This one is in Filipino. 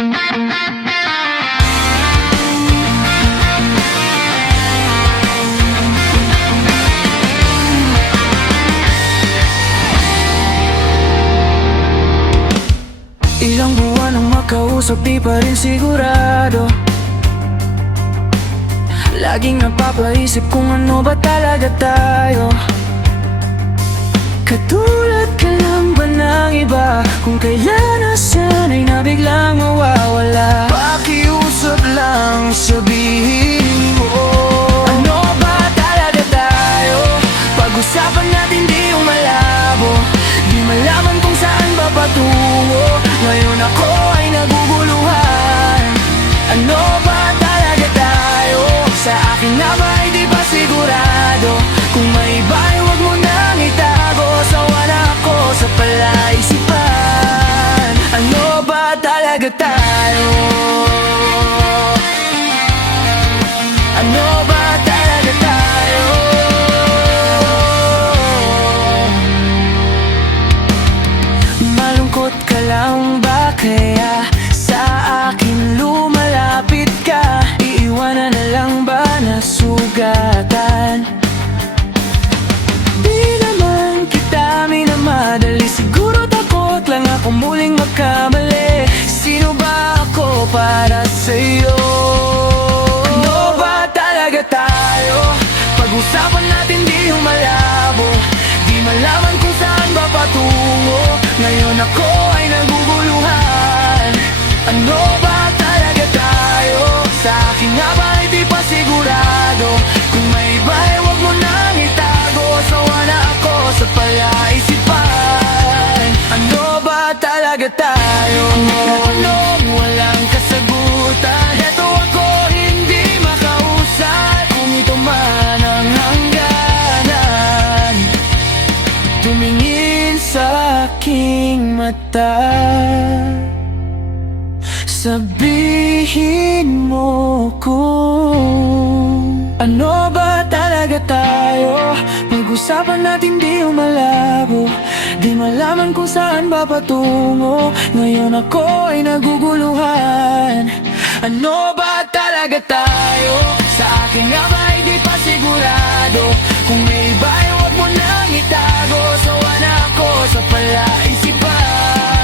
Ilang buwan ang makausap, di pa rin sigurado. Laging napapaisip kung ano ba talaga tayo. Katulad ka lang ba ng iba? Kung kailan na sana'y nabiglang mawawala. Pakiusap lang, sabihin mo, ano ba talaga tayo? Pag-usapan natin di yung malabo. Di malaman kung saan ba patungo. Ngayon ako ay naguguluhan. Ano ba talaga tayo? Sa akin na ba'y di pa sigurado. Kung may iba'y huwag mo nang itago. Sawa na ako sa palaisipan. Ano ba talaga tayo? Ano ba talaga tayo? Malungkot ka lang ba kaya sa akin lumalapit ka? Iiwanan na lang ba na sugatan? Di naman kita minamadali. Siguro takot lang ako muling magkamali. Sino ba ako para sa'yo? Ano ba talaga tayo? Pag-usapan natin di yung malabo. Di malaman kung saan ba patungo. Ngayon ako ay naguguluhan. Ano ba talaga tayo? Sa akin nga ba'y di pa sigurado. Kung may iba'y huwag mo nang itago. Sawa na ako sa palaisipan. Ano ba talaga tayo? Ano, walang kasagutan. Eto ako hindi makausap. Kung ito man ang hangganan, tumingin sa aking mata. Sabihin mo kung ano ba talaga tayo. Pag-usapan natin di yung malabo. Di malaman kung saan ba patungo. Ngayon ako ay naguguluhan. Ano ba talaga tayo? Sa akin nga ba'y di pa sigurado. Kung may iba'y huwag mo nang itago. Sawa na ako sa palaisipan.